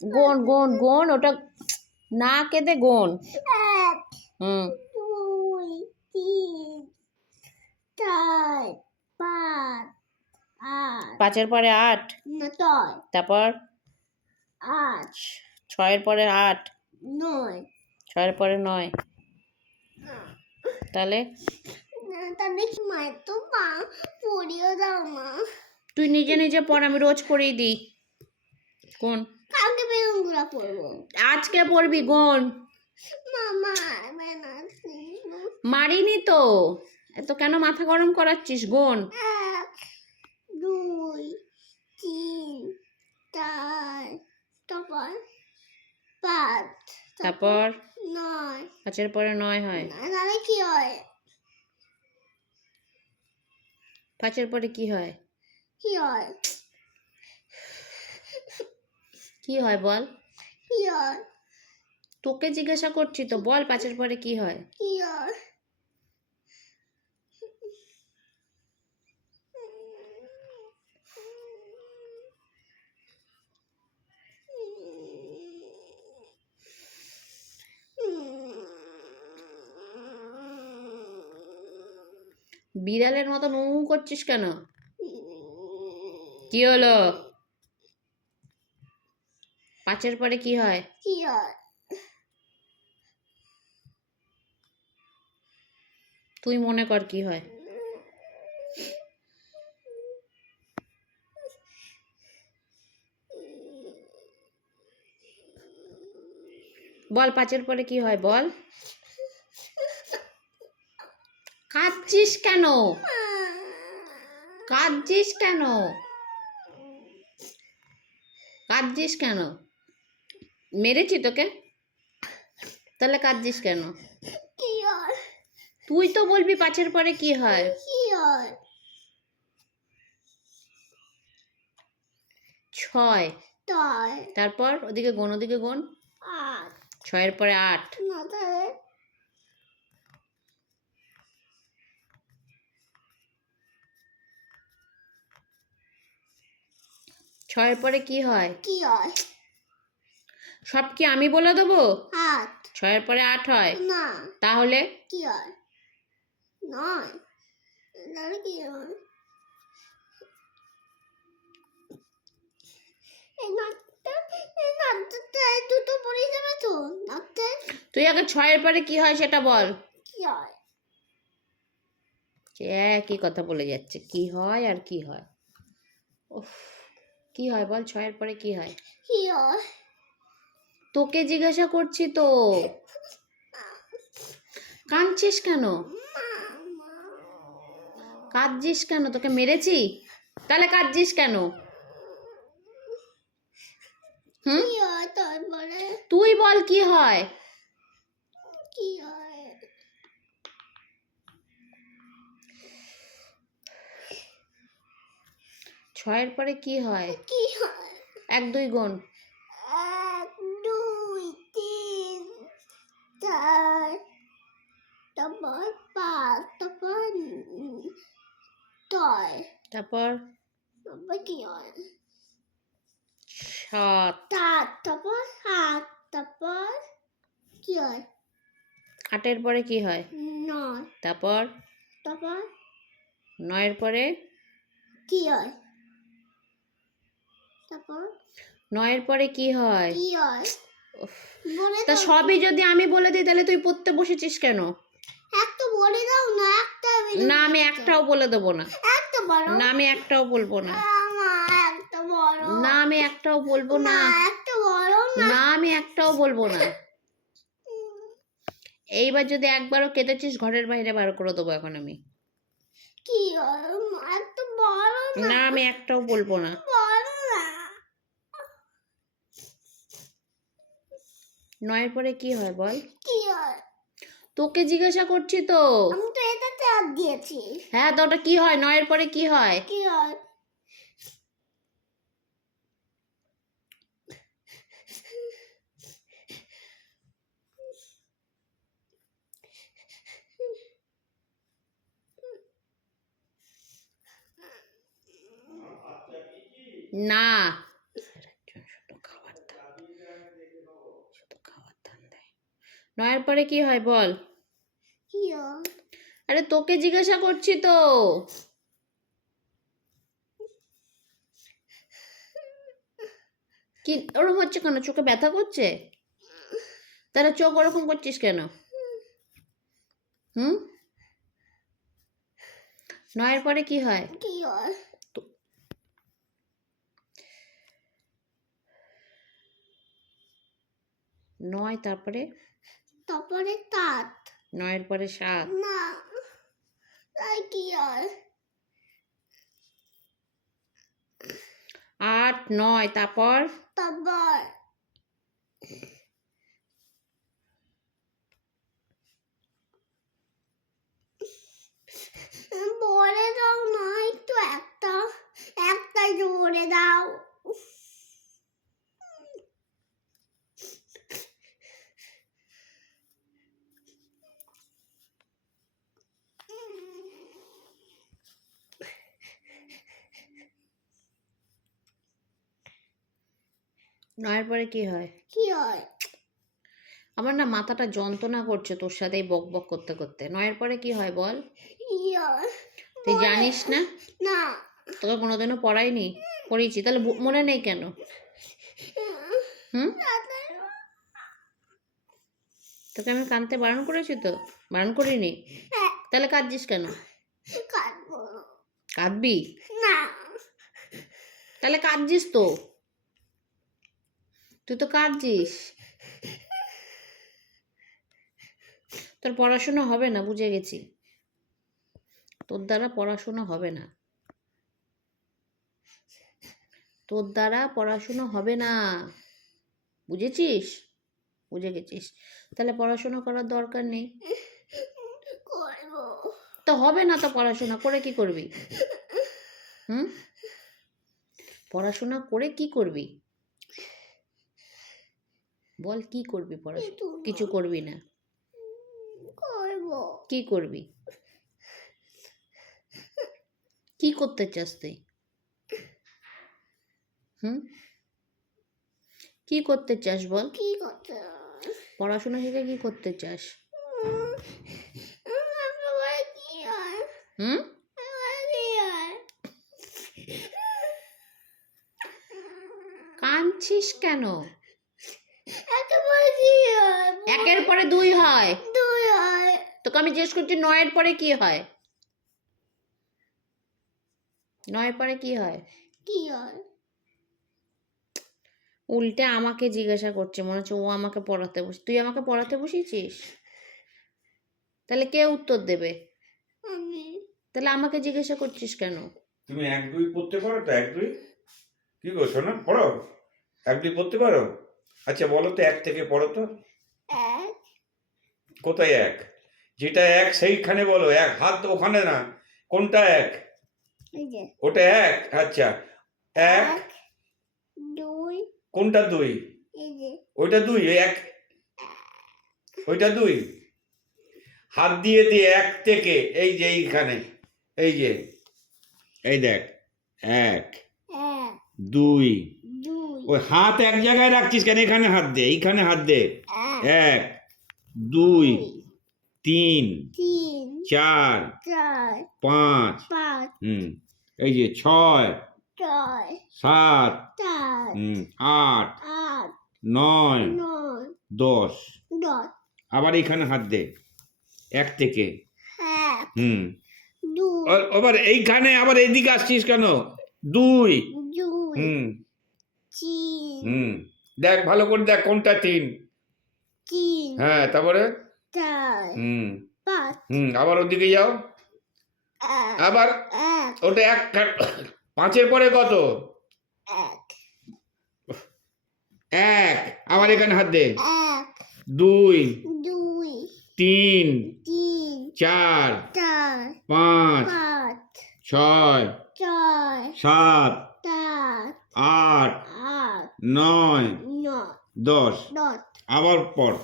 Gone gone gone, ওটা না কেঁদে গোন। 1 হুম 2 3 4 5 8 5-এর পরে 8, 9 তারপর 8 6-এর পরে 8, 9 6-এর পরে 9, তাহলে তাহলে কি মা তো পড়িও দাও না। তুই নিজে নিজে পড়, আমি রোজ পড়েই দিই। কোন কালকে বেগুনগুলা পড়বো। আজকে পড়বি গোন। মামা মারিনি তো, এত কেন মাথা গরম করাচ্ছিস? গোন 1 2 3 4 তারপর 5 তারপর 9 5-এর পরে 9 হয়। তাহলে কি হয়? 5-এর পরে কি হয়? কি হয়? কি হয় বল? কি হয়? তোকে জিজ্ঞাসা করছি তো, বল 5-এর পরে কি হয়? কি হয়? বিড়ালের মতো নু করছিস কেন? কি হলো? 5-এর পরে কি হয়? কি হয়? তুই মনে কর কি হয়। বল 5-এর পরে কি হয় বল। কাঁদছিস কেন? কাঁদছিস কেন? কাঁদছিস কেন? মেরেছি তোকে? তাহলে কাঁদছিস কেন? কি হয়? তুই তো বলবি 5-এর পরে কি হয়। কি হয়? 6, তাই তারপর ওদিকে গোন, ওদিকে গোন। 8 6-এর পরে 8, না তাহলে 6-এর পরে কি হয়? কি হয়? সব কি আমি বলে দেবো? 8 6-এর পরে 8 হয়, না তাহলে কি হয়? 9 তাহলে কি হয়? এই নাটটা দুটো পড়ে যাবে তো নাটতে। তুই আগে 6-এর পরে কি হয় সেটা বল। কি হয়? একই কথা বলে যাচ্ছে, কি হয় আর কি হয়। উফ, কি হয় বল 6-এর পরে কি হয়? কি হয়? তোকে জিজ্ঞাসা করছি তো। কাঁদছিস কেন? কাঁদছিস কেন? তোকে মেরেছি? তাহলে কাঁদছিস কেন? হুম কি হয় তারপরে? তুই বল কি হয়। কি হয়? 6-এর পরে কি হয়? কি হয়? 1 2 গোন। 1 2 3 4 তারপর 5 তারপর 6 তারপর তারপর কি হয়? 7, 7 তারপর 8 তারপর কি হয়? 8-এর পরে কি হয়? 9 তারপর তারপর 9-এর পরে কি হয়? তারপর 9-এর পরে কি হয়? কি হয়? উফ, বলে তা দাও সবই যদি আমি বলে দিই তাহলে তুই পড়তে বসেছিস কেন? একটা বলে দাও না একটা না আমি একটাও বলে দেবো না। একটা বলো না আমি একটাও বলবো না। মা একটা বলো না আমি একটাও বলবো না। মা একটা বলো না না আমি একটাও বলবো না। এইবার যদি একবারও কেঁদেছিস ঘরের বাইরে বার করে দেবো এখন আমি। কি হয়? মা একটা বলো না না আমি একটাও বলবো না। বলো না 9-এর পরে কি হয় বল। কি হয়? তোকে জিজ্ঞাসা করছি তো। আমি তো এটাতে হাত দিয়েছি। হ্যাঁ তো ওটা কি হয়? 9-এর পরে কি হয়? কি হয়? না 9-এর পরে কি হয় বল? কি হয়? আরে তোকে জিজ্ঞাসা করছি তো। কি ওরকম হচ্ছে কেন? চোখে ব্যথা করছে? তাহলে চোখ ওরকম করছিস কেন? হুম? 9-এর পরে কি হয়? কি হয়? 9 তারপরে তারপরে তাঁত। 9-এর পরে 7। না, তাই কি হয়? 8, 9 তারপর তারপর বলে দাও না একটু একটা জোরে দাও। নয়ের পরে কি হয়? কি হয়? আমার না মাথাটা যন্ত্রণা করছে তোর সাথে এই বক বক করতে করতে। 9-এর পরে কি হয় বল? কি হয়? তুই জানিস না? না। তোকে কোনোদিনও পড়াইনি? পড়িয়েছি, তাহলে মনে নেই কেন? হুম? তোকে আমি কাঁদতে বারণ করেছি তো? বারণ করিনি? তাহলে কাঁদছিস কেন? কাঁদবো কাঁদবি? না। তাহলে কাঁদছিস তো, তুই তো কাঁদছিস। তোর পড়াশোনা হবে না, বুঝে গেছি। তোর দ্বারা পড়াশোনা হবে না, তোর দ্বারা পড়াশোনা হবে না, বুঝেছিস? বুঝে গেছিস, তাহলে পড়াশোনা করার দরকার নেই। করবো তো হবে না, তো পড়াশোনা করে কি করবি? হুম? পড়াশোনা করে কি করবি বল? কি করবি পড়াশোনা? কিছু করবি না। করবো কি করবি? কি করতে চাস তুই? হুম? কি করতে চাস বল? কি করতে পড়াশোনা শিখে কি করতে চাস? কি হয়? হুম? কি হয়? কাঁদছিস কেন? একেবারে কি হয়? 1-এর পরে 2 হয়। 2 হয়। তোকে আমি জিজ্ঞেস করছি 9-এর পরে কি হয়? 9-এর পরে কি হয়? কি হয়? উল্টে আমাকে জিজ্ঞাসা করছে, মনে হচ্ছে ও আমাকে পড়াতে তুই আমাকে পড়াতে বসিয়েছিস? তাহলে কে উত্তর দেবে? আমি। তাহলে আমাকে জিজ্ঞাসা করছিস কেন? তুমি 1-2 পড়তে পারো তো? 1-2 কি গো শোনো, পড়ো? 1-2 পড়তে পারো? আচ্ছা বলো তো, 1 থেকে পড়ো তো। 1 কোথায় 1? যেটা 1 সেইখানে বলো। 1 হাত ওখানে না। কোনটা 1? এই যে ওটা 1? আচ্ছা 1 2 কোনটা 2? এই যে ওইটা 2? 1 ওইটা 2? হাত দিয়ে দিয়ে 1 থেকে এই যে এইখানে, এই যে এই দেখ 1 1 2 2 ওই হাত এক জায়গায় রাখছিস কেন? এখানে হাত দে, এইখানে হাত দে। 1 1 2 3 3 4 4 5 5 এই যে 6 6 7 7 8 8 9 9 10 10 আবার এইখানে হাত দে 1 থেকে। 1 2 আবার এইখানে আবার এইদিকে আসছিস কেন? 2 2 হুম 3 দেখ ভালো করে দেখ কোনটা 3। 3 হ্যাঁ তারপরে 4 5 আবার ওদিকে যাও। 1 আবার 1 ওটা 1 5-এর পরে কত? 1 আবার এখানে হাত দে। 1 2 2 3 3 4 4 5 5 6 4 7 4 8 8 9 9 10 10 আবার পড়।